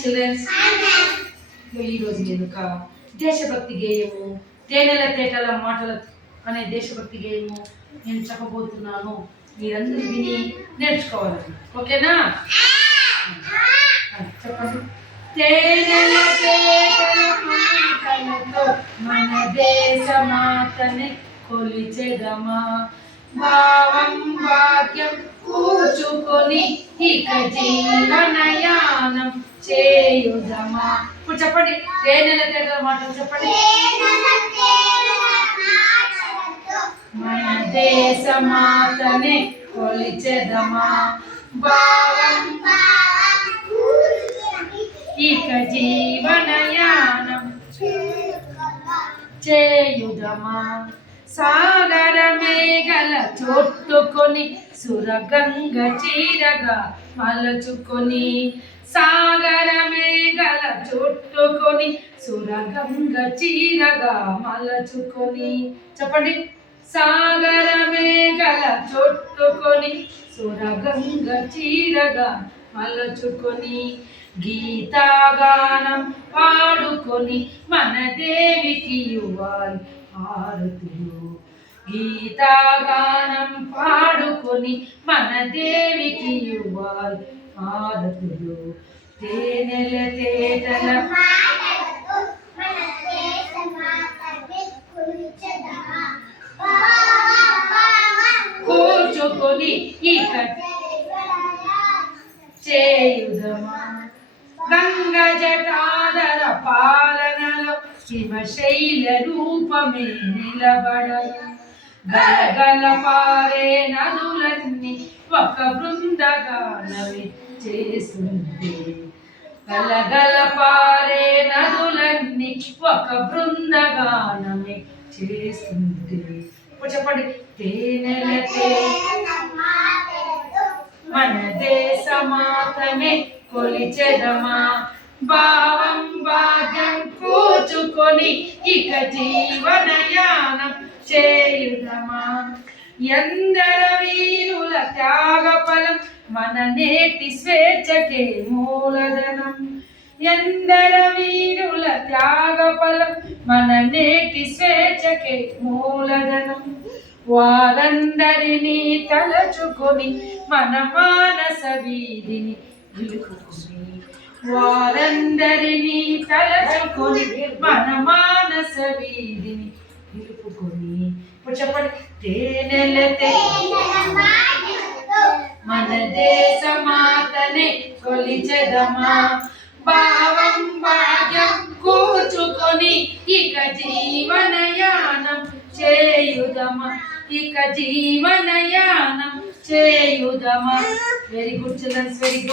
Children's. ఈరోజు నేను ఒక దేశభక్తి గేయము తేనెల తేటల మాటల అనే దేశభక్తి గేయము నేను చెప్పబోతున్నాను. మీరందరూ విని నేర్చుకోవాలి. ఓకేనా? చెప్పండి. తేనెల తేటల మాటలతో మన దేశ మాతని కొలిచెదమా, భావం భాగ్యం కూర్చుకొని ఇక జీవనయానం చేయుదమా. ఇప్పుడు చెప్పండి, తేనెల తేటల మాటలు చెప్పండి. మన దేశ మాతని కొలిచెదమా, భావం ఇక జీవనయానం చేయుదమా. సాగర మేఘల చుట్టుకొని సురగంగ చీరగా మలచుకొని, సాగర మేఘల చుట్టుకొని సురగంగ చీరగా మలచుకొని. చెప్పండి. సాగర మేఘల చుట్టుకొని సురగంగ చీరగా మలచుకొని, గీతాగానం పాడుకొని మన దేవికి ఇవ్వాలి హారతులు. గీతాగానం పాడుకొని మన దేవికి ఇవ్వాలి హారతులు. తేనెల తేటల కూర్చుకొని ఇక చేయుదమా. గంగ జటాధర పాలనలో శివశైల రూపమే నిలబడను. గలగల పారే నదులన్నీ ఒక బృందగానమే చేస్తుంటే, గలగల పారే నదులన్నీ ఒక బృందగానమే చేస్తుంటే. ఇప్పుడు చెప్పండి. తేనెల మన దేశ మాతనే కొలిచెదమా, భావం భాగ్యం కూర్చుకొని ఇక జీవనయానం చేయుదమా. ఎందర వీరుల త్యాగ ఫలం మన నేటి స్వేచ్ఛకే మూలధనం. ఎందర వీరుల త్యాగ ఫలం మన నేటి స్వేచ్ఛకే మూలధనం. వారందరినీ తలచుకొని మన మానస వీధిని నిలుపుకొని, వారందరినీ తలచుకొని మన మానస వీధిని నిలుపుకొని. ఇప్పుడు చెప్పండి. తేనెల మన దేశ మాతనే కొలిచెదమా, భావం భాగ్యం కూర్చుకొని ఇక జీవనయానం చేయుదమా, ఇక జీవనయానం చేయుదమా. Very good childrens, very good.